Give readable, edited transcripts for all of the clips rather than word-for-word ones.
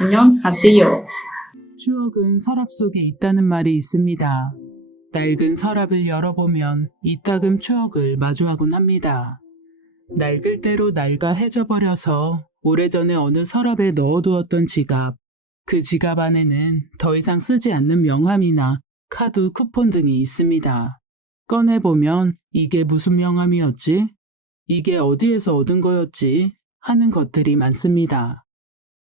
안녕하세요. 추억은 서랍 속에 있다는 말이 있습니다. 낡은 서랍을 열어보면 이따금 추억을 마주하곤 합니다. 낡을 대로 낡아 해져버려서 오래전에 어느 서랍에 넣어두었던 지갑, 그 지갑 안에는 더 이상 쓰지 않는 명함이나 카드, 쿠폰 등이 있습니다. 꺼내보면 이게 무슨 명함이었지? 이게 어디에서 얻은 거였지? 하는 것들이 많습니다.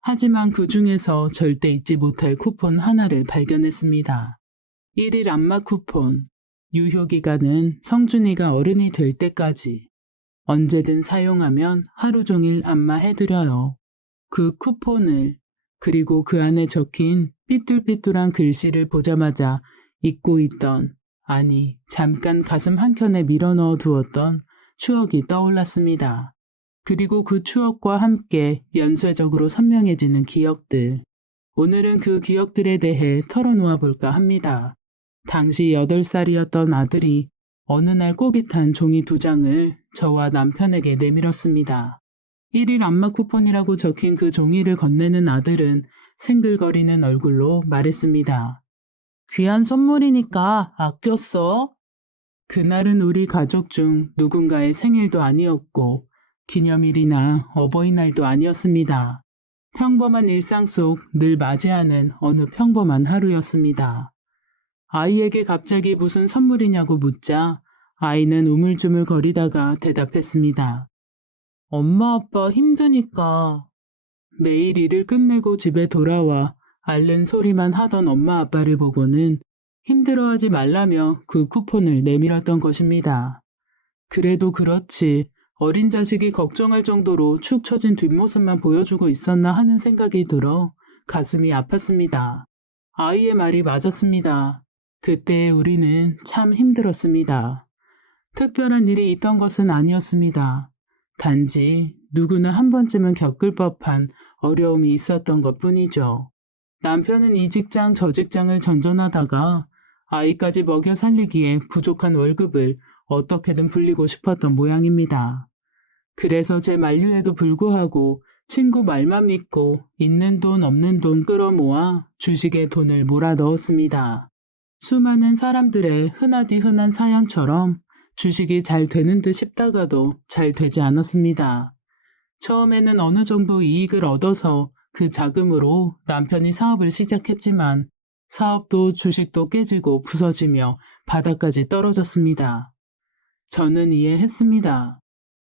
하지만 그 중에서 절대 잊지 못할 쿠폰 하나를 발견했습니다. 1일 안마 쿠폰. 유효기간은 성준이가 어른이 될 때까지. 언제든 사용하면 하루 종일 안마해드려요. 그 쿠폰을, 그리고 그 안에 적힌 삐뚤삐뚤한 글씨를 보자마자 잊고 있던, 아니, 잠깐 가슴 한켠에 밀어넣어 두었던 추억이 떠올랐습니다. 그리고 그 추억과 함께 연쇄적으로 선명해지는 기억들. 오늘은 그 기억들에 대해 털어놓아 볼까 합니다. 당시 8살이었던 아들이 어느 날 꼬깃 탄 종이 2장을 저와 남편에게 내밀었습니다. 1일 안마 쿠폰이라고 적힌 그 종이를 건네는 아들은 생글거리는 얼굴로 말했습니다. 귀한 선물이니까 아껴 써. 그날은 우리 가족 중 누군가의 생일도 아니었고 기념일이나 어버이날도 아니었습니다. 평범한 일상 속 늘 맞이하는 어느 평범한 하루였습니다. 아이에게 갑자기 무슨 선물이냐고 묻자 아이는 우물쭈물 거리다가 대답했습니다. 엄마 아빠 힘드니까. 매일 일을 끝내고 집에 돌아와 앓는 소리만 하던 엄마 아빠를 보고는 힘들어하지 말라며 그 쿠폰을 내밀었던 것입니다. 그래도 그렇지 어린 자식이 걱정할 정도로 축 처진 뒷모습만 보여주고 있었나 하는 생각이 들어 가슴이 아팠습니다. 아이의 말이 맞았습니다. 그때 우리는 참 힘들었습니다. 특별한 일이 있던 것은 아니었습니다. 단지 누구나 한 번쯤은 겪을 법한 어려움이 있었던 것뿐이죠. 남편은 이 직장 저 직장을 전전하다가 아이까지 먹여 살리기에 부족한 월급을 어떻게든 불리고 싶었던 모양입니다. 그래서 제 만류에도 불구하고 친구 말만 믿고 있는 돈 없는 돈 끌어모아 주식에 돈을 몰아 넣었습니다. 수많은 사람들의 흔하디 흔한 사연처럼 주식이 잘 되는 듯 싶다가도 잘 되지 않았습니다. 처음에는 어느 정도 이익을 얻어서 그 자금으로 남편이 사업을 시작했지만 사업도 주식도 깨지고 부서지며 바닥까지 떨어졌습니다. 저는 이해했습니다.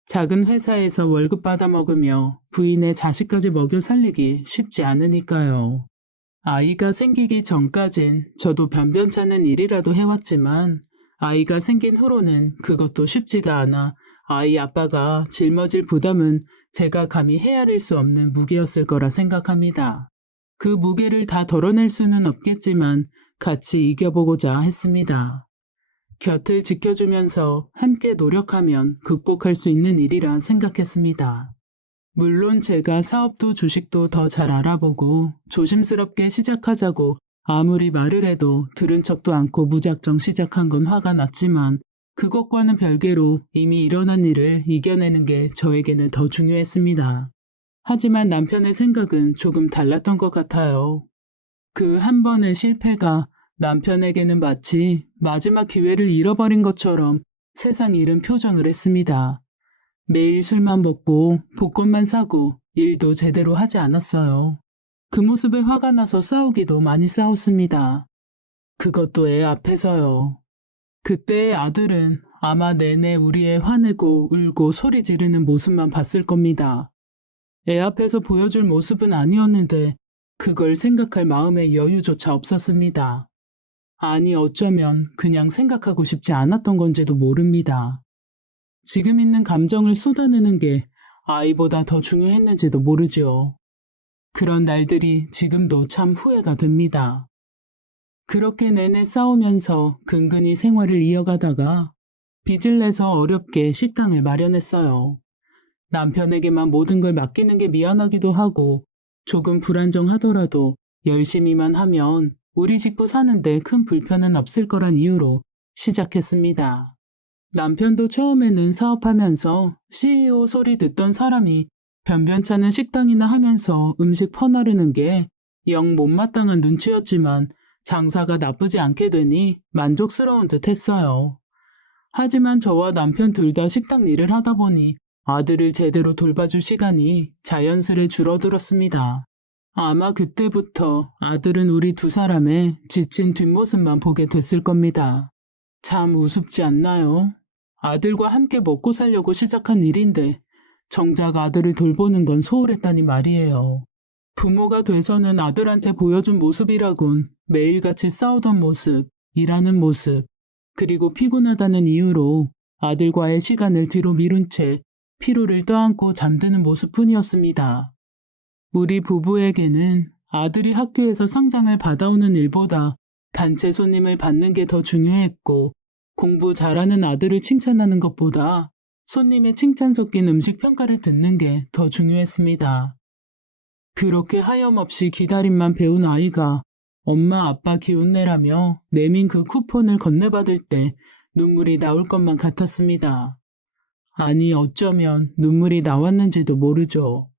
작은 회사에서 월급 받아먹으며 부인의 자식까지 먹여 살리기 쉽지 않으니까요. 아이가 생기기 전까진 저도 변변찮은 일이라도 해왔지만 아이가 생긴 후로는 그것도 쉽지가 않아 아이 아빠가 짊어질 부담은 제가 감히 헤아릴 수 없는 무게였을 거라 생각합니다. 그 무게를 다 덜어낼 수는 없겠지만 같이 이겨보고자 했습니다. 곁을 지켜주면서 함께 노력하면 극복할 수 있는 일이라 생각했습니다. 물론 제가 사업도 주식도 더 잘 알아보고 조심스럽게 시작하자고 아무리 말을 해도 들은 척도 않고 무작정 시작한 건 화가 났지만 그것과는 별개로 이미 일어난 일을 이겨내는 게 저에게는 더 중요했습니다. 하지만 남편의 생각은 조금 달랐던 것 같아요. 그 한 번의 실패가 남편에게는 마치 마지막 기회를 잃어버린 것처럼 세상 잃은 표정을 했습니다. 매일 술만 먹고 복권만 사고 일도 제대로 하지 않았어요. 그 모습에 화가 나서 싸우기도 많이 싸웠습니다. 그것도 애 앞에서요. 그때의 아들은 아마 내내 우리의 화내고 울고 소리 지르는 모습만 봤을 겁니다. 애 앞에서 보여줄 모습은 아니었는데 그걸 생각할 마음의 여유조차 없었습니다. 아니 어쩌면 그냥 생각하고 싶지 않았던 건지도 모릅니다. 지금 있는 감정을 쏟아내는 게 아이보다 더 중요했는지도 모르지요. 그런 날들이 지금도 참 후회가 됩니다. 그렇게 내내 싸우면서 근근히 생활을 이어가다가 빚을 내서 어렵게 식당을 마련했어요. 남편에게만 모든 걸 맡기는 게 미안하기도 하고 조금 불안정하더라도 열심히만 하면 우리 식구 사는데 큰 불편은 없을 거란 이유로 시작했습니다. 남편도 처음에는 사업하면서 CEO 소리 듣던 사람이 변변찮은 식당이나 하면서 음식 퍼나르는 게 영 못마땅한 눈치였지만 장사가 나쁘지 않게 되니 만족스러운 듯 했어요. 하지만 저와 남편 둘 다 식당 일을 하다 보니 아들을 제대로 돌봐줄 시간이 자연스레 줄어들었습니다. 아마 그때부터 아들은 우리 두 사람의 지친 뒷모습만 보게 됐을 겁니다. 참 우습지 않나요? 아들과 함께 먹고 살려고 시작한 일인데 정작 아들을 돌보는 건 소홀했다니 말이에요. 부모가 돼서는 아들한테 보여준 모습이라곤 매일같이 싸우던 모습, 일하는 모습, 그리고 피곤하다는 이유로 아들과의 시간을 뒤로 미룬 채 피로를 떠안고 잠드는 모습뿐이었습니다. 우리 부부에게는 아들이 학교에서 상장을 받아오는 일보다 단체 손님을 받는 게 더 중요했고, 공부 잘하는 아들을 칭찬하는 것보다 손님의 칭찬 섞인 음식 평가를 듣는 게 더 중요했습니다. 그렇게 하염없이 기다림만 배운 아이가 엄마 아빠 기운내라며 내민 그 쿠폰을 건네받을 때 눈물이 나올 것만 같았습니다. 아니 어쩌면 눈물이 나왔는지도 모르죠.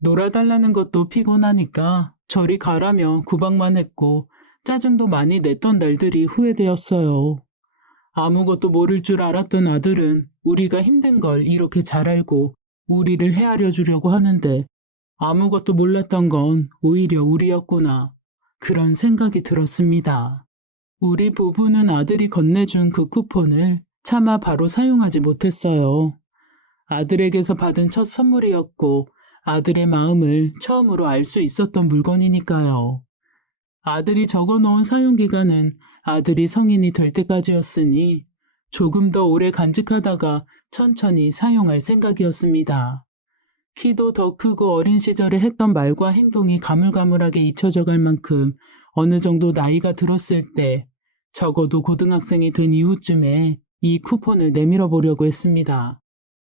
놀아달라는 것도 피곤하니까 저리 가라며 구박만 했고 짜증도 많이 냈던 날들이 후회되었어요. 아무것도 모를 줄 알았던 아들은 우리가 힘든 걸 이렇게 잘 알고 우리를 헤아려 주려고 하는데 아무것도 몰랐던 건 오히려 우리였구나. 그런 생각이 들었습니다. 우리 부부는 아들이 건네준 그 쿠폰을 차마 바로 사용하지 못했어요. 아들에게서 받은 첫 선물이었고 아들의 마음을 처음으로 알 수 있었던 물건이니까요. 아들이 적어놓은 사용기간은 아들이 성인이 될 때까지였으니 조금 더 오래 간직하다가 천천히 사용할 생각이었습니다. 키도 더 크고 어린 시절에 했던 말과 행동이 가물가물하게 잊혀져 갈 만큼 어느 정도 나이가 들었을 때 적어도 고등학생이 된 이후쯤에 이 쿠폰을 내밀어 보려고 했습니다.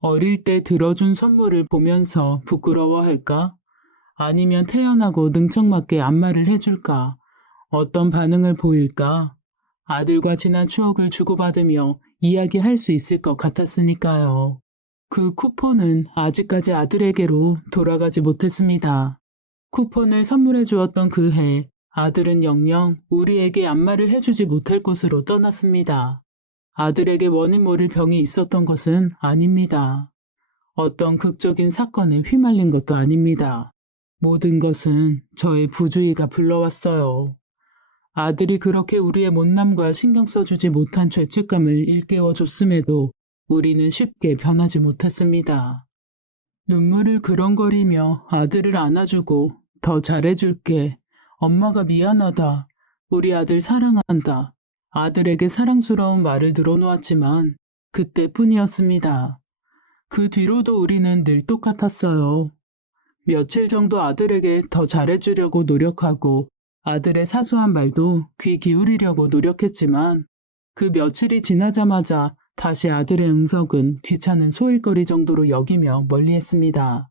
어릴 때 들어준 선물을 보면서 부끄러워할까? 아니면 태연하고 능청맞게 안마를 해줄까? 어떤 반응을 보일까? 아들과 지난 추억을 주고받으며 이야기할 수 있을 것 같았으니까요. 그 쿠폰은 아직까지 아들에게로 돌아가지 못했습니다. 쿠폰을 선물해 주었던 그 해, 아들은 영영 우리에게 안마를 해주지 못할 곳으로 떠났습니다. 아들에게 원인 모를 병이 있었던 것은 아닙니다. 어떤 극적인 사건에 휘말린 것도 아닙니다. 모든 것은 저의 부주의가 불러왔어요. 아들이 그렇게 우리의 못남과 신경 써주지 못한 죄책감을 일깨워줬음에도 우리는 쉽게 변하지 못했습니다. 눈물을 그렁거리며 아들을 안아주고 더 잘해줄게. 엄마가 미안하다. 우리 아들 사랑한다. 아들에게 사랑스러운 말을 늘어놓았지만 그때뿐이었습니다. 그 뒤로도 우리는 늘 똑같았어요. 며칠 정도 아들에게 더 잘해주려고 노력하고 아들의 사소한 말도 귀 기울이려고 노력했지만 그 며칠이 지나자마자 다시 아들의 응석은 귀찮은 소일거리 정도로 여기며 멀리했습니다.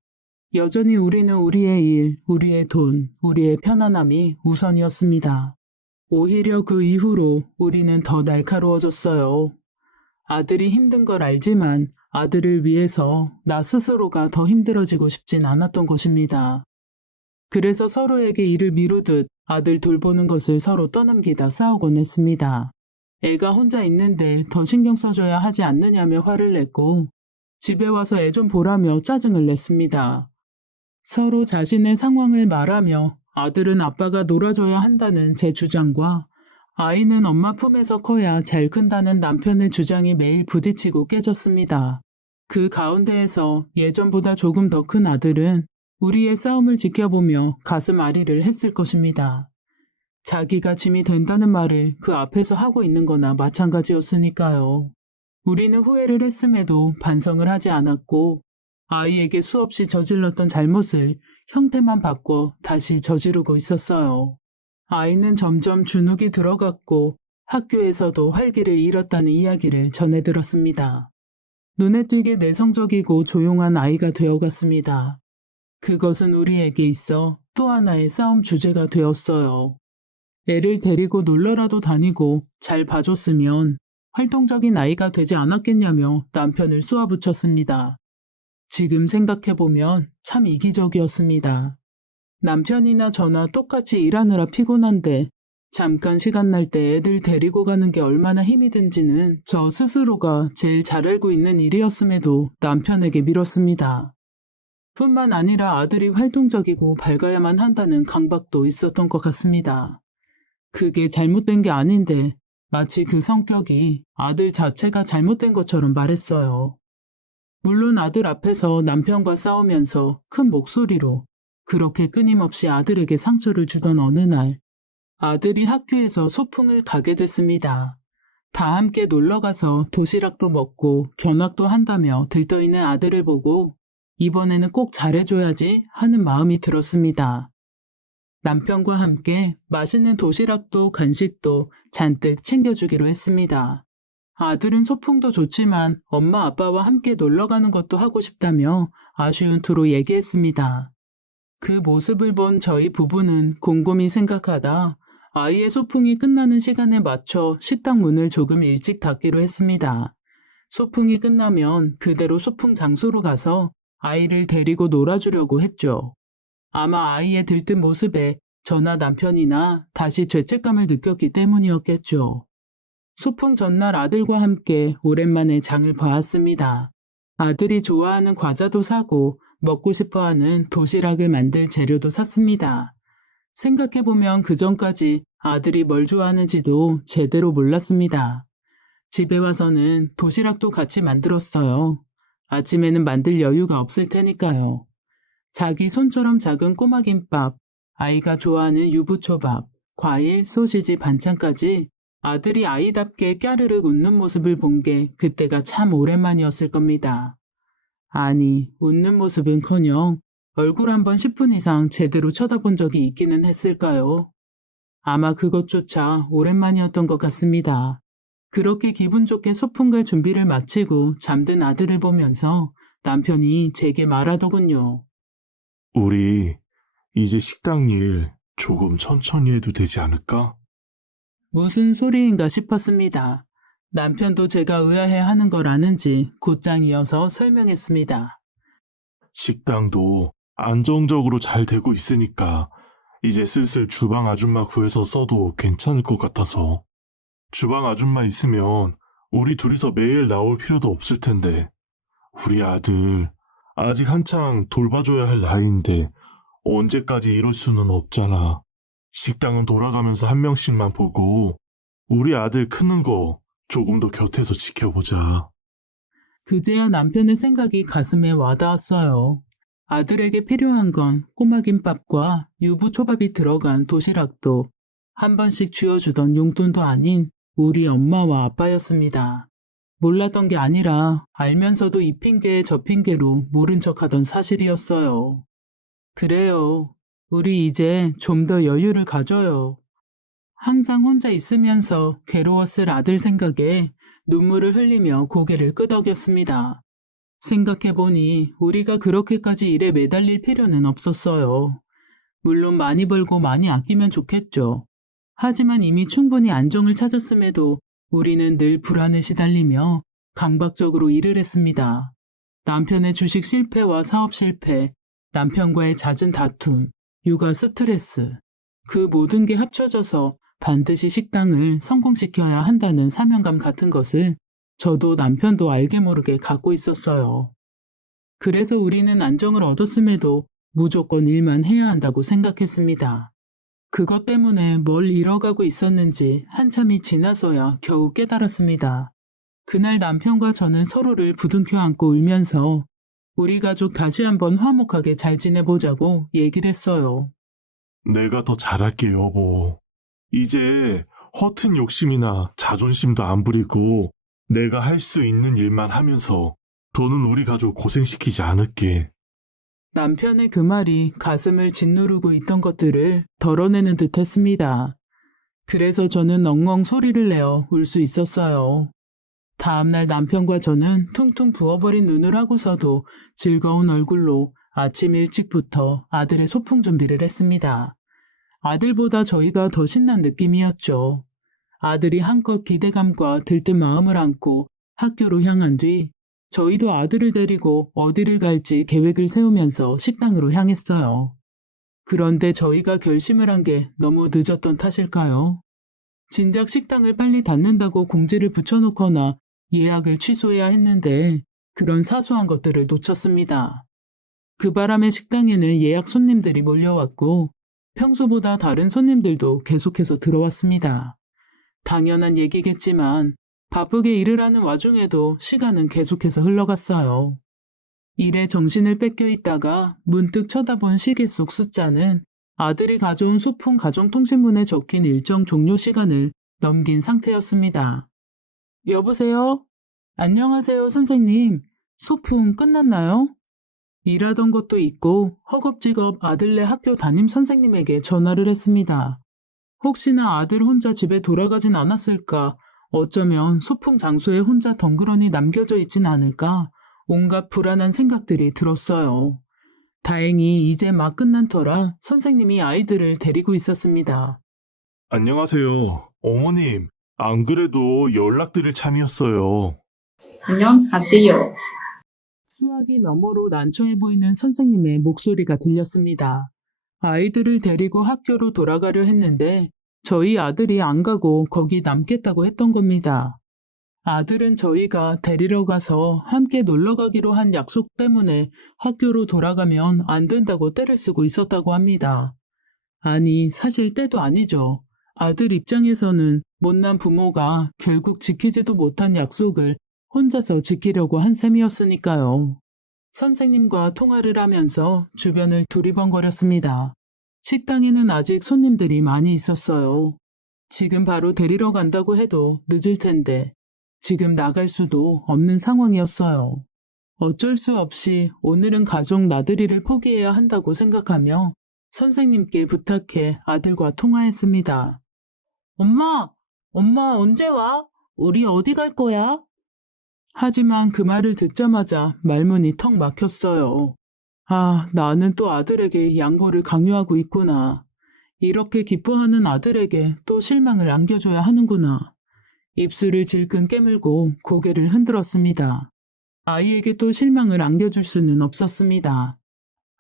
여전히 우리는 우리의 일, 우리의 돈, 우리의 편안함이 우선이었습니다. 오히려 그 이후로 우리는 더 날카로워졌어요. 아들이 힘든 걸 알지만 아들을 위해서 나 스스로가 더 힘들어지고 싶진 않았던 것입니다. 그래서 서로에게 일을 미루듯 아들 돌보는 것을 서로 떠넘기다 싸우곤 했습니다. 애가 혼자 있는데 더 신경 써줘야 하지 않느냐며 화를 냈고 집에 와서 애 좀 보라며 짜증을 냈습니다. 서로 자신의 상황을 말하며 아들은 아빠가 놀아줘야 한다는 제 주장과 아이는 엄마 품에서 커야 잘 큰다는 남편의 주장이 매일 부딪히고 깨졌습니다. 그 가운데에서 예전보다 조금 더 큰 아들은 우리의 싸움을 지켜보며 가슴 아리를 했을 것입니다. 자기가 짐이 된다는 말을 그 앞에서 하고 있는 거나 마찬가지였으니까요. 우리는 후회를 했음에도 반성을 하지 않았고 아이에게 수없이 저질렀던 잘못을 형태만 바꿔 다시 저지르고 있었어요. 아이는 점점 주눅이 들어갔고 학교에서도 활기를 잃었다는 이야기를 전해 들었습니다. 눈에 띄게 내성적이고 조용한 아이가 되어갔습니다. 그것은 우리에게 있어 또 하나의 싸움 주제가 되었어요. 애를 데리고 놀러라도 다니고 잘 봐줬으면 활동적인 아이가 되지 않았겠냐며 남편을 쏘아붙였습니다. 지금 생각해보면 참 이기적이었습니다. 남편이나 저나 똑같이 일하느라 피곤한데 잠깐 시간 날 때 애들 데리고 가는 게 얼마나 힘이 든지는 저 스스로가 제일 잘 알고 있는 일이었음에도 남편에게 밀었습니다. 뿐만 아니라 아들이 활동적이고 밝아야만 한다는 강박도 있었던 것 같습니다. 그게 잘못된 게 아닌데 마치 그 성격이 아들 자체가 잘못된 것처럼 말했어요. 물론 아들 앞에서 남편과 싸우면서 큰 목소리로 그렇게 끊임없이 아들에게 상처를 주던 어느 날, 아들이 학교에서 소풍을 가게 됐습니다. 다 함께 놀러가서 도시락도 먹고 견학도 한다며 들떠있는 아들을 보고 이번에는 꼭 잘해줘야지 하는 마음이 들었습니다. 남편과 함께 맛있는 도시락도 간식도 잔뜩 챙겨주기로 했습니다. 아들은 소풍도 좋지만 엄마 아빠와 함께 놀러가는 것도 하고 싶다며 아쉬운 투로 얘기했습니다. 그 모습을 본 저희 부부는 곰곰이 생각하다 아이의 소풍이 끝나는 시간에 맞춰 식당 문을 조금 일찍 닫기로 했습니다. 소풍이 끝나면 그대로 소풍 장소로 가서 아이를 데리고 놀아주려고 했죠. 아마 아이의 들뜬 모습에 저나 남편이나 다시 죄책감을 느꼈기 때문이었겠죠. 소풍 전날 아들과 함께 오랜만에 장을 봐왔습니다. 아들이 좋아하는 과자도 사고 먹고 싶어하는 도시락을 만들 재료도 샀습니다. 생각해보면 그전까지 아들이 뭘 좋아하는지도 제대로 몰랐습니다. 집에 와서는 도시락도 같이 만들었어요. 아침에는 만들 여유가 없을 테니까요. 자기 손처럼 작은 꼬마김밥, 아이가 좋아하는 유부초밥, 과일, 소시지, 반찬까지 아들이 아이답게 까르륵 웃는 모습을 본 게 그때가 참 오랜만이었을 겁니다. 아니, 웃는 모습은커녕 얼굴 한번 10분 이상 제대로 쳐다본 적이 있기는 했을까요? 아마 그것조차 오랜만이었던 것 같습니다. 그렇게 기분 좋게 소풍 갈 준비를 마치고 잠든 아들을 보면서 남편이 제게 말하더군요. 우리 이제 식당 일 조금 천천히 해도 되지 않을까? 무슨 소리인가 싶었습니다. 남편도 제가 의아해하는 걸 아는지 곧장 이어서 설명했습니다. 식당도 안정적으로 잘 되고 있으니까 이제 슬슬 주방 아줌마 구해서 써도 괜찮을 것 같아서. 주방 아줌마 있으면 우리 둘이서 매일 나올 필요도 없을 텐데. 우리 아들 아직 한창 돌봐줘야 할 나이인데 언제까지 이럴 수는 없잖아. 식당은 돌아가면서 한 명씩만 보고 우리 아들 크는 거 조금 더 곁에서 지켜보자. 그제야 남편의 생각이 가슴에 와닿았어요. 아들에게 필요한 건 꼬마김밥과 유부초밥이 들어간 도시락도 한 번씩 쥐어주던 용돈도 아닌 우리 엄마와 아빠였습니다. 몰랐던 게 아니라 알면서도 이 핑계에 저 핑계로 모른 척하던 사실이었어요. 그래요. 우리 이제 좀 더 여유를 가져요. 항상 혼자 있으면서 괴로웠을 아들 생각에 눈물을 흘리며 고개를 끄덕였습니다. 생각해보니 우리가 그렇게까지 일에 매달릴 필요는 없었어요. 물론 많이 벌고 많이 아끼면 좋겠죠. 하지만 이미 충분히 안정을 찾았음에도 우리는 늘 불안에 시달리며 강박적으로 일을 했습니다. 남편의 주식 실패와 사업 실패, 남편과의 잦은 다툼, 육아 스트레스, 그 모든 게 합쳐져서 반드시 식당을 성공시켜야 한다는 사명감 같은 것을 저도 남편도 알게 모르게 갖고 있었어요. 그래서 우리는 안정을 얻었음에도 무조건 일만 해야 한다고 생각했습니다. 그것 때문에 뭘 잃어가고 있었는지 한참이 지나서야 겨우 깨달았습니다. 그날 남편과 저는 서로를 부둥켜 안고 울면서 우리 가족 다시 한번 화목하게 잘 지내보자고 얘기를 했어요. 내가 더 잘할게, 여보. 이제 허튼 욕심이나 자존심도 안 부리고 내가 할 수 있는 일만 하면서 더는 우리 가족 고생시키지 않을게. 남편의 그 말이 가슴을 짓누르고 있던 것들을 덜어내는 듯 했습니다. 그래서 저는 엉엉 소리를 내어 울 수 있었어요. 다음날 남편과 저는 퉁퉁 부어버린 눈을 하고서도 즐거운 얼굴로 아침 일찍부터 아들의 소풍 준비를 했습니다. 아들보다 저희가 더 신난 느낌이었죠. 아들이 한껏 기대감과 들뜬 마음을 안고 학교로 향한 뒤 저희도 아들을 데리고 어디를 갈지 계획을 세우면서 식당으로 향했어요. 그런데 저희가 결심을 한 게 너무 늦었던 탓일까요? 진작 식당을 빨리 닫는다고 공지를 붙여놓거나 예약을 취소해야 했는데 그런 사소한 것들을 놓쳤습니다. 그 바람에 식당에는 예약 손님들이 몰려왔고 평소보다 다른 손님들도 계속해서 들어왔습니다. 당연한 얘기겠지만 바쁘게 일을 하는 와중에도 시간은 계속해서 흘러갔어요. 일에 정신을 뺏겨 있다가 문득 쳐다본 시계 속 숫자는 아들이 가져온 소풍 가정통신문에 적힌 일정 종료 시간을 넘긴 상태였습니다. 여보세요? 안녕하세요, 선생님. 소풍 끝났나요? 일하던 것도 있고 허겁지겁 아들네 학교 담임 선생님에게 전화를 했습니다. 혹시나 아들 혼자 집에 돌아가진 않았을까, 어쩌면 소풍 장소에 혼자 덩그러니 남겨져 있진 않을까, 온갖 불안한 생각들이 들었어요. 다행히 이제 막 끝난 터라 선생님이 아이들을 데리고 있었습니다. 안녕하세요. 어머님, 안 그래도 연락드릴 참이었어요. 안녕하세요. 수화기 너머로 난처해 보이는 선생님의 목소리가 들렸습니다. 아이들을 데리고 학교로 돌아가려 했는데 저희 아들이 안 가고 거기 남겠다고 했던 겁니다. 아들은 저희가 데리러 가서 함께 놀러 가기로 한 약속 때문에 학교로 돌아가면 안 된다고 떼를 쓰고 있었다고 합니다. 아니, 사실 떼도 아니죠. 아들 입장에서는 못난 부모가 결국 지키지도 못한 약속을 혼자서 지키려고 한 셈이었으니까요. 선생님과 통화를 하면서 주변을 두리번거렸습니다. 식당에는 아직 손님들이 많이 있었어요. 지금 바로 데리러 간다고 해도 늦을 텐데 지금 나갈 수도 없는 상황이었어요. 어쩔 수 없이 오늘은 가족 나들이를 포기해야 한다고 생각하며 선생님께 부탁해 아들과 통화했습니다. 엄마 언제 와? 우리 어디 갈 거야? 하지만 그 말을 듣자마자 말문이 턱 막혔어요. 아, 나는 또 아들에게 양보를 강요하고 있구나. 이렇게 기뻐하는 아들에게 또 실망을 안겨줘야 하는구나. 입술을 질끈 깨물고 고개를 흔들었습니다. 아이에게 또 실망을 안겨줄 수는 없었습니다.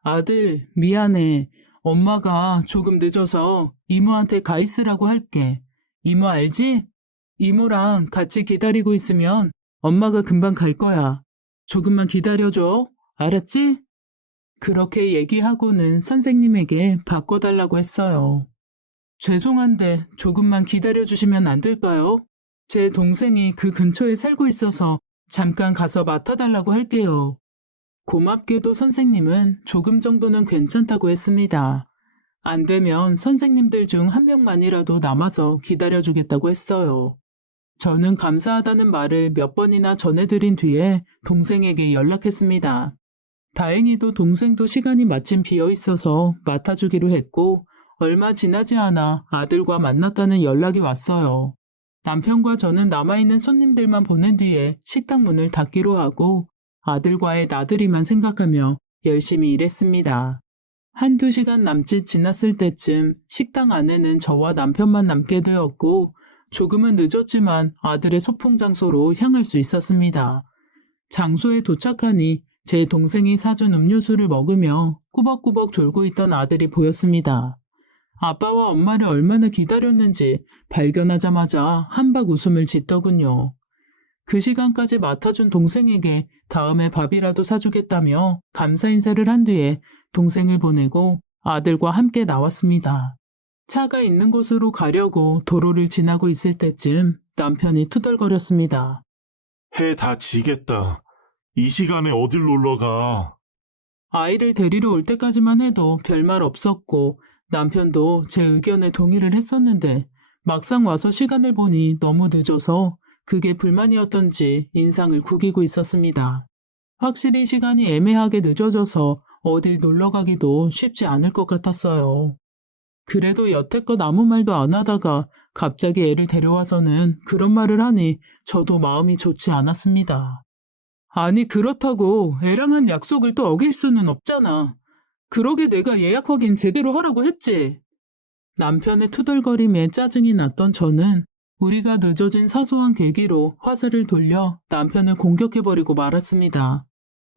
아들, 미안해. 엄마가 조금 늦어서 이모한테 가 있으라고 할게. 이모 알지? 이모랑 같이 기다리고 있으면 엄마가 금방 갈 거야. 조금만 기다려줘. 알았지? 그렇게 얘기하고는 선생님에게 바꿔달라고 했어요. 죄송한데 조금만 기다려주시면 안 될까요? 제 동생이 그 근처에 살고 있어서 잠깐 가서 맡아달라고 할게요. 고맙게도 선생님은 조금 정도는 괜찮다고 했습니다. 안 되면 선생님들 중 한 명만이라도 남아서 기다려주겠다고 했어요. 저는 감사하다는 말을 몇 번이나 전해드린 뒤에 동생에게 연락했습니다. 다행히도 동생도 시간이 마침 비어 있어서 맡아주기로 했고 얼마 지나지 않아 아들과 만났다는 연락이 왔어요. 남편과 저는 남아있는 손님들만 보낸 뒤에 식당 문을 닫기로 하고 아들과의 나들이만 생각하며 열심히 일했습니다. 한두 시간 남짓 지났을 때쯤 식당 안에는 저와 남편만 남게 되었고 조금은 늦었지만 아들의 소풍 장소로 향할 수 있었습니다. 장소에 도착하니 제 동생이 사준 음료수를 먹으며 꾸벅꾸벅 졸고 있던 아들이 보였습니다. 아빠와 엄마를 얼마나 기다렸는지 발견하자마자 한박 웃음을 짓더군요. 그 시간까지 맡아준 동생에게 다음에 밥이라도 사주겠다며 감사 인사를 한 뒤에 동생을 보내고 아들과 함께 나왔습니다. 차가 있는 곳으로 가려고 도로를 지나고 있을 때쯤 남편이 투덜거렸습니다. 해 다 지겠다. 이 시간에 어딜 놀러 가? 아이를 데리러 올 때까지만 해도 별말 없었고 남편도 제 의견에 동의를 했었는데 막상 와서 시간을 보니 너무 늦어서 그게 불만이었던지 인상을 구기고 있었습니다. 확실히 시간이 애매하게 늦어져서 어딜 놀러 가기도 쉽지 않을 것 같았어요. 그래도 여태껏 아무 말도 안 하다가 갑자기 애를 데려와서는 그런 말을 하니 저도 마음이 좋지 않았습니다. 아니 그렇다고 애랑 한 약속을 또 어길 수는 없잖아. 그러게 내가 예약 확인 제대로 하라고 했지. 남편의 투덜거림에 짜증이 났던 저는 우리가 늦어진 사소한 계기로 화살을 돌려 남편을 공격해버리고 말았습니다.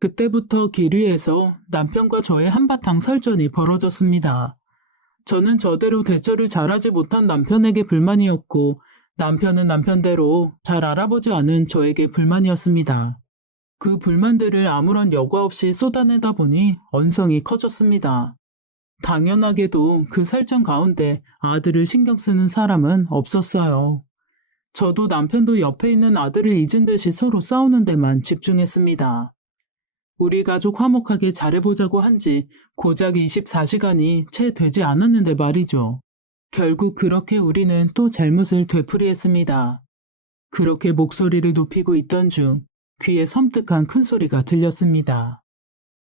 그때부터 길 위에서 남편과 저의 한바탕 설전이 벌어졌습니다. 저는 저대로 대처를 잘하지 못한 남편에게 불만이었고 남편은 남편대로 잘 알아보지 않은 저에게 불만이었습니다. 그 불만들을 아무런 여과 없이 쏟아내다 보니 언성이 커졌습니다. 당연하게도 그 설정 가운데 아들을 신경 쓰는 사람은 없었어요. 저도 남편도 옆에 있는 아들을 잊은 듯이 서로 싸우는 데만 집중했습니다. 우리 가족 화목하게 잘해보자고 한 지 고작 24시간이 채 되지 않았는데 말이죠. 결국 그렇게 우리는 또 잘못을 되풀이했습니다. 그렇게 목소리를 높이고 있던 중 귀에 섬뜩한 큰 소리가 들렸습니다.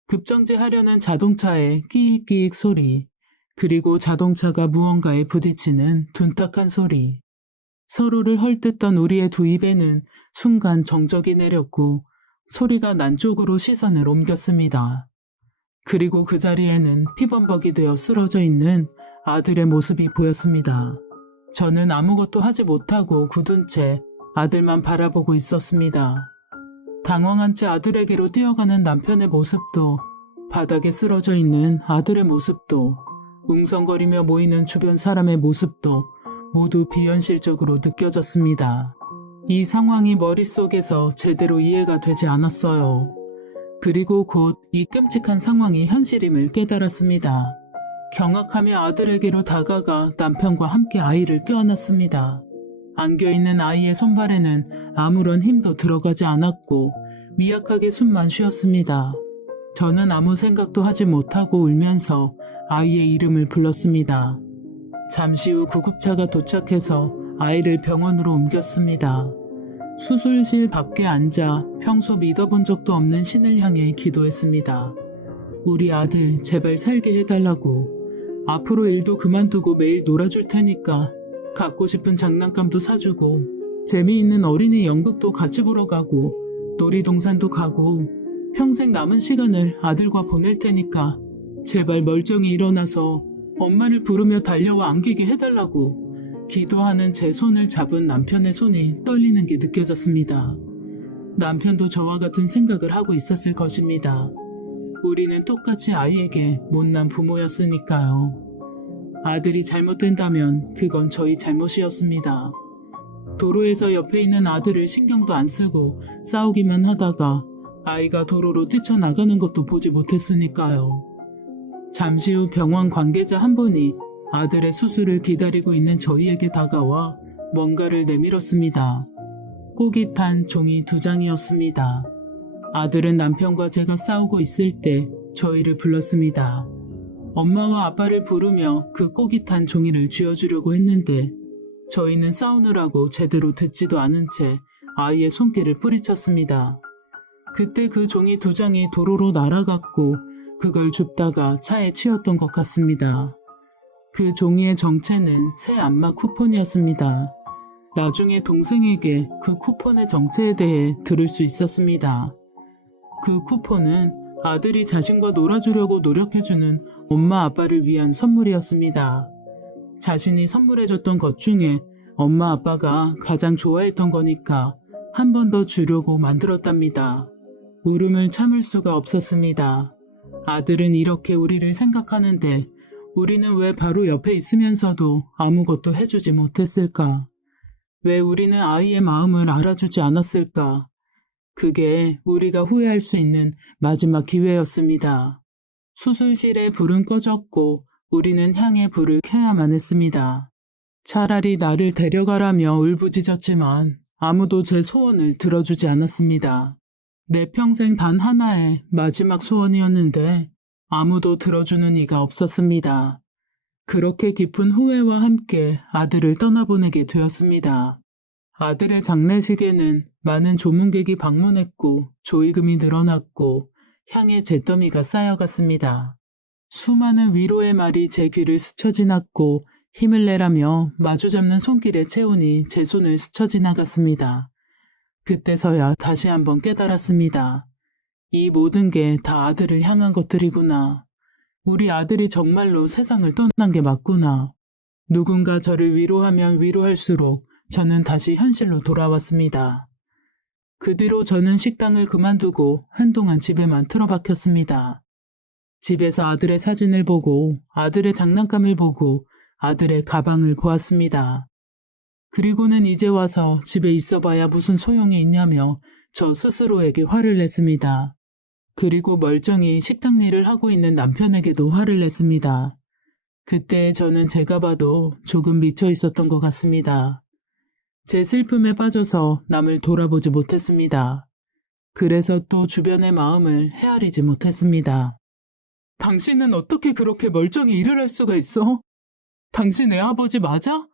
급정지하려는 자동차의 끼익끼익 소리, 그리고 자동차가 무언가에 부딪히는 둔탁한 소리. 서로를 헐뜯던 우리의 두 입에는 순간 정적이 내렸고 소리가 난 쪽으로 시선을 옮겼습니다. 그리고 그 자리에는 피범벅이 되어 쓰러져 있는 아들의 모습이 보였습니다. 저는 아무것도 하지 못하고 굳은 채 아들만 바라보고 있었습니다. 당황한 채 아들에게로 뛰어가는 남편의 모습도, 바닥에 쓰러져 있는 아들의 모습도, 웅성거리며 모이는 주변 사람의 모습도 모두 비현실적으로 느껴졌습니다. 이 상황이 머릿속에서 제대로 이해가 되지 않았어요. 그리고 곧 이 끔찍한 상황이 현실임을 깨달았습니다. 경악하며 아들에게로 다가가 남편과 함께 아이를 껴안았습니다. 안겨있는 아이의 손발에는 아무런 힘도 들어가지 않았고 미약하게 숨만 쉬었습니다. 저는 아무 생각도 하지 못하고 울면서 아이의 이름을 불렀습니다. 잠시 후 구급차가 도착해서 아이를 병원으로 옮겼습니다. 수술실 밖에 앉아 평소 믿어본 적도 없는 신을 향해 기도했습니다. 우리 아들 제발 살게 해달라고. 앞으로 일도 그만두고 매일 놀아줄 테니까 갖고 싶은 장난감도 사주고 재미있는 어린이 연극도 같이 보러 가고 놀이동산도 가고 평생 남은 시간을 아들과 보낼 테니까 제발 멀쩡히 일어나서 엄마를 부르며 달려와 안기게 해달라고. 기도하는 제 손을 잡은 남편의 손이 떨리는 게 느껴졌습니다. 남편도 저와 같은 생각을 하고 있었을 것입니다. 우리는 똑같이 아이에게 못난 부모였으니까요. 아들이 잘못된다면 그건 저희 잘못이었습니다. 도로에서 옆에 있는 아들을 신경도 안 쓰고 싸우기만 하다가 아이가 도로로 뛰쳐나가는 것도 보지 못했으니까요. 잠시 후 병원 관계자 한 분이 아들의 수술을 기다리고 있는 저희에게 다가와 뭔가를 내밀었습니다. 꼭이 탄 종이 2장이었습니다. 아들은 남편과 제가 싸우고 있을 때 저희를 불렀습니다. 엄마와 아빠를 부르며 그 꼭이 탄 종이를 쥐어주려고 했는데 저희는 싸우느라고 제대로 듣지도 않은 채 아이의 손길을 뿌리쳤습니다. 그때 그 종이 2장이 도로로 날아갔고 그걸 줍다가 차에 치였던 것 같습니다. 그 종이의 정체는 새 안마 쿠폰이었습니다. 나중에 동생에게 그 쿠폰의 정체에 대해 들을 수 있었습니다. 그 쿠폰은 아들이 자신과 놀아주려고 노력해주는 엄마 아빠를 위한 선물이었습니다. 자신이 선물해줬던 것 중에 엄마 아빠가 가장 좋아했던 거니까 한 번 더 주려고 만들었답니다. 울음을 참을 수가 없었습니다. 아들은 이렇게 우리를 생각하는데 우리는 왜 바로 옆에 있으면서도 아무것도 해주지 못했을까? 왜 우리는 아이의 마음을 알아주지 않았을까? 그게 우리가 후회할 수 있는 마지막 기회였습니다. 수술실에 불은 꺼졌고 우리는 향에 불을 켜야만 했습니다. 차라리 나를 데려가라며 울부짖었지만 아무도 제 소원을 들어주지 않았습니다. 내 평생 단 하나의 마지막 소원이었는데 아무도 들어주는 이가 없었습니다. 그렇게 깊은 후회와 함께 아들을 떠나보내게 되었습니다. 아들의 장례식에는 많은 조문객이 방문했고 조의금이 늘어났고 향의 잿더미가 쌓여갔습니다. 수많은 위로의 말이 제 귀를 스쳐 지났고 힘을 내라며 마주잡는 손길의 체온이 제 손을 스쳐 지나갔습니다. 그때서야 다시 한번 깨달았습니다. 이 모든 게 다 아들을 향한 것들이구나. 우리 아들이 정말로 세상을 떠난 게 맞구나. 누군가 저를 위로하면 위로할수록 저는 다시 현실로 돌아왔습니다. 그 뒤로 저는 식당을 그만두고 한동안 집에만 틀어박혔습니다. 집에서 아들의 사진을 보고 아들의 장난감을 보고 아들의 가방을 보았습니다. 그리고는 이제 와서 집에 있어봐야 무슨 소용이 있냐며 저 스스로에게 화를 냈습니다. 그리고 멀쩡히 식당 일을 하고 있는 남편에게도 화를 냈습니다. 그때 저는 제가 봐도 조금 미쳐 있었던 것 같습니다. 제 슬픔에 빠져서 남을 돌아보지 못했습니다. 그래서 또 주변의 마음을 헤아리지 못했습니다. 당신은 어떻게 그렇게 멀쩡히 일을 할 수가 있어? 당신 애아버지 맞아?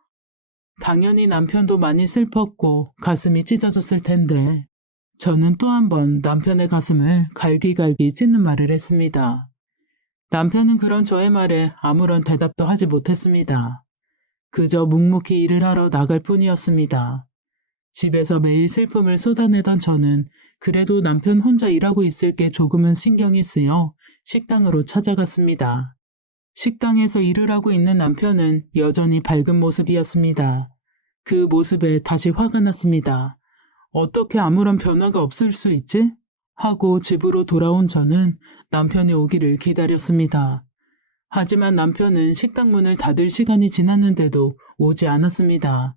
당연히 남편도 많이 슬펐고 가슴이 찢어졌을 텐데 저는 또 한 번 남편의 가슴을 갈기갈기 찢는 말을 했습니다. 남편은 그런 저의 말에 아무런 대답도 하지 못했습니다. 그저 묵묵히 일을 하러 나갈 뿐이었습니다. 집에서 매일 슬픔을 쏟아내던 저는 그래도 남편 혼자 일하고 있을 게 조금은 신경이 쓰여 식당으로 찾아갔습니다. 식당에서 일을 하고 있는 남편은 여전히 밝은 모습이었습니다. 그 모습에 다시 화가 났습니다. 어떻게 아무런 변화가 없을 수 있지? 하고 집으로 돌아온 저는 남편이 오기를 기다렸습니다. 하지만 남편은 식당 문을 닫을 시간이 지났는데도 오지 않았습니다.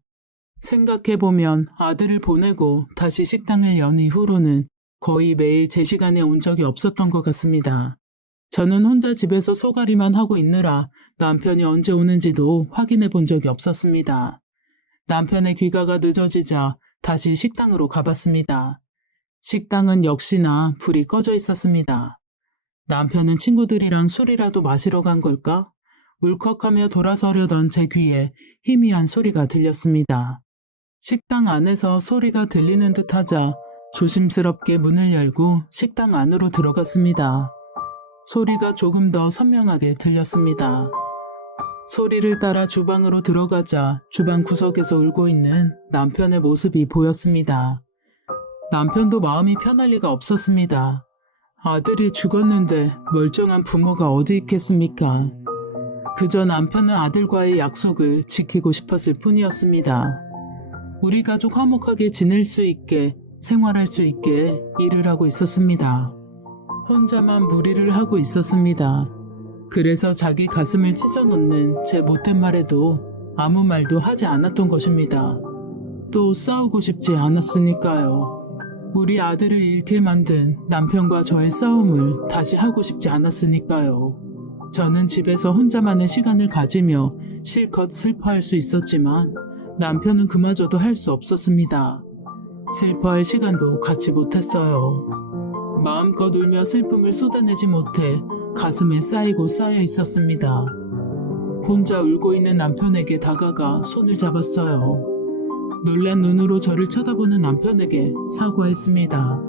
생각해보면 아들을 보내고 다시 식당을 연 이후로는 거의 매일 제 시간에 온 적이 없었던 것 같습니다. 저는 혼자 집에서 소갈이만 하고 있느라 남편이 언제 오는지도 확인해 본 적이 없었습니다. 남편의 귀가가 늦어지자 다시 식당으로 가봤습니다. 식당은 역시나 불이 꺼져 있었습니다. 남편은 친구들이랑 술이라도 마시러 간 걸까? 울컥하며 돌아서려던 제 귀에 희미한 소리가 들렸습니다. 식당 안에서 소리가 들리는 듯 하자 조심스럽게 문을 열고 식당 안으로 들어갔습니다. 소리가 조금 더 선명하게 들렸습니다. 소리를 따라 주방으로 들어가자 주방 구석에서 울고 있는 남편의 모습이 보였습니다. 남편도 마음이 편할 리가 없었습니다. 아들이 죽었는데 멀쩡한 부모가 어디 있겠습니까? 그저 남편은 아들과의 약속을 지키고 싶었을 뿐이었습니다. 우리 가족 화목하게 지낼 수 있게, 생활할 수 있게 일을 하고 있었습니다. 혼자만 무리를 하고 있었습니다. 그래서 자기 가슴을 찢어놓는 제 못된 말에도 아무 말도 하지 않았던 것입니다. 또 싸우고 싶지 않았으니까요. 우리 아들을 잃게 만든 남편과 저의 싸움을 다시 하고 싶지 않았으니까요. 저는 집에서 혼자만의 시간을 가지며 실컷 슬퍼할 수 있었지만 남편은 그마저도 할 수 없었습니다. 슬퍼할 시간도 갖지 못했어요. 마음껏 울며 슬픔을 쏟아내지 못해 가슴에 쌓이고 쌓여 있었습니다. 혼자 울고 있는 남편에게 다가가 손을 잡았어요. 놀란 눈으로 저를 쳐다보는 남편에게 사과했습니다.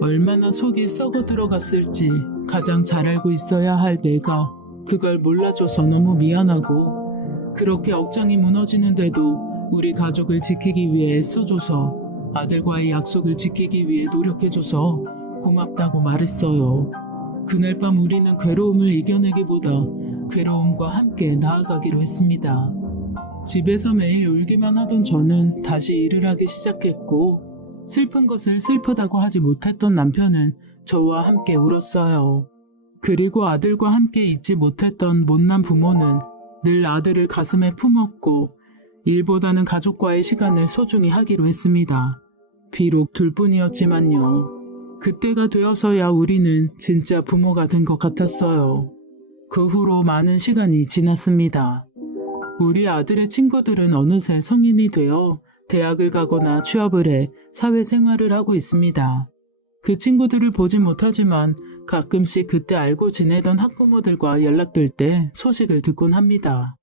얼마나 속이 썩어 들어갔을지 가장 잘 알고 있어야 할 내가 그걸 몰라줘서 너무 미안하고 그렇게 억장이 무너지는데도 우리 가족을 지키기 위해 애써줘서 아들과의 약속을 지키기 위해 노력해줘서 고맙다고 말했어요. 그날 밤 우리는 괴로움을 이겨내기보다 괴로움과 함께 나아가기로 했습니다. 집에서 매일 울기만 하던 저는 다시 일을 하기 시작했고 슬픈 것을 슬프다고 하지 못했던 남편은 저와 함께 울었어요. 그리고 아들과 함께 있지 못했던 못난 부모는 늘 아들을 가슴에 품었고 일보다는 가족과의 시간을 소중히 하기로 했습니다. 비록 둘뿐이었지만요. 그때가 되어서야 우리는 진짜 부모가 된 것 같았어요. 그 후로 많은 시간이 지났습니다. 우리 아들의 친구들은 어느새 성인이 되어 대학을 가거나 취업을 해 사회생활을 하고 있습니다. 그 친구들을 보진 못하지만 가끔씩 그때 알고 지내던 학부모들과 연락될 때 소식을 듣곤 합니다.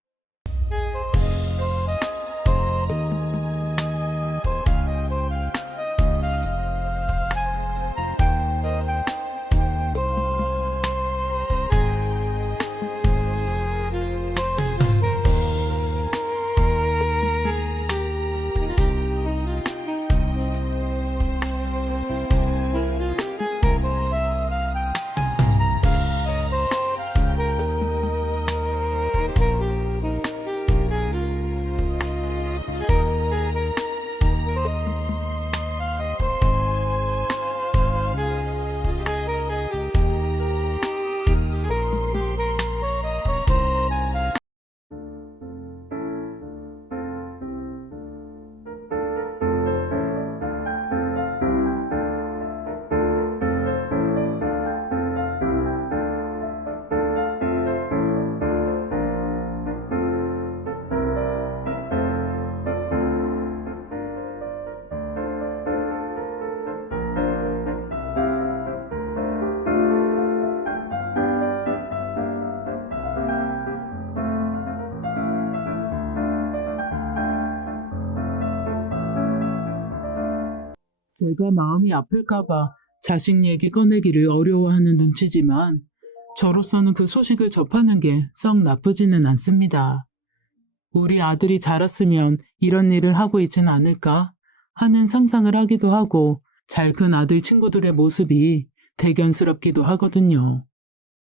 제가 마음이 아플까봐 자식 얘기 꺼내기를 어려워하는 눈치지만 저로서는 그 소식을 접하는 게 썩 나쁘지는 않습니다. 우리 아들이 자랐으면 이런 일을 하고 있진 않을까 하는 상상을 하기도 하고 잘 큰 아들 친구들의 모습이 대견스럽기도 하거든요.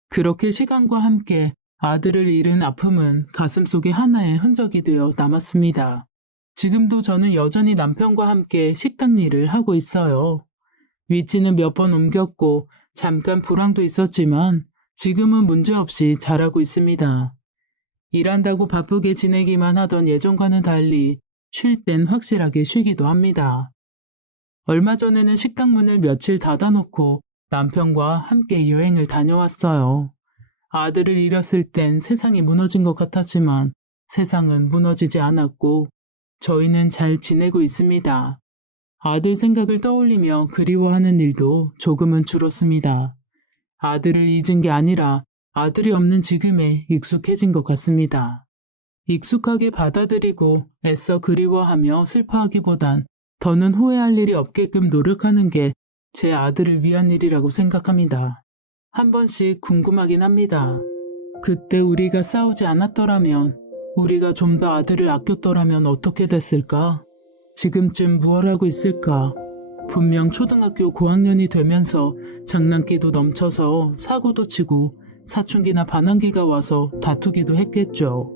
그렇게 시간과 함께 아들을 잃은 아픔은 가슴속에 하나의 흔적이 되어 남았습니다. 지금도 저는 여전히 남편과 함께 식당 일을 하고 있어요. 위치는 몇 번 옮겼고 잠깐 불황도 있었지만 지금은 문제없이 잘하고 있습니다. 일한다고 바쁘게 지내기만 하던 예전과는 달리 쉴 땐 확실하게 쉬기도 합니다. 얼마 전에는 식당 문을 며칠 닫아놓고 남편과 함께 여행을 다녀왔어요. 아들을 잃었을 땐 세상이 무너진 것 같았지만 세상은 무너지지 않았고 저희는 잘 지내고 있습니다. 아들 생각을 떠올리며 그리워하는 일도 조금은 줄었습니다. 아들을 잊은 게 아니라 아들이 없는 지금에 익숙해진 것 같습니다. 익숙하게 받아들이고 애써 그리워하며 슬퍼하기보단 더는 후회할 일이 없게끔 노력하는 게 제 아들을 위한 일이라고 생각합니다. 한 번씩 궁금하긴 합니다. 그때 우리가 싸우지 않았더라면, 우리가 좀 더 아들을 아꼈더라면 어떻게 됐을까? 지금쯤 무얼 하고 있을까? 분명 초등학교 고학년이 되면서 장난기도 넘쳐서 사고도 치고 사춘기나 반항기가 와서 다투기도 했겠죠.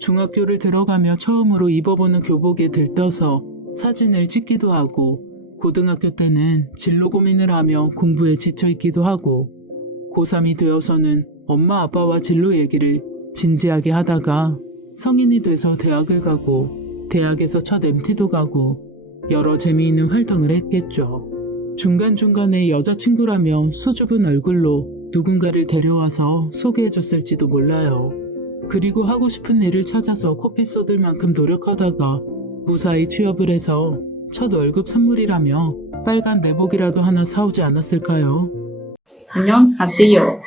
중학교를 들어가며 처음으로 입어보는 교복에 들떠서 사진을 찍기도 하고 고등학교 때는 진로 고민을 하며 공부에 지쳐있기도 하고 고3이 되어서는 엄마 아빠와 진로 얘기를 진지하게 하다가 성인이 돼서 대학을 가고 대학에서 첫 MT도 가고 여러 재미있는 활동을 했겠죠. 중간중간에 여자친구라며 수줍은 얼굴로 누군가를 데려와서 소개해줬을지도 몰라요. 그리고 하고 싶은 일을 찾아서 코피 쏟을 만큼 노력하다가 무사히 취업을 해서 첫 월급 선물이라며 빨간 내복이라도 하나 사오지 않았을까요? 안녕하세요.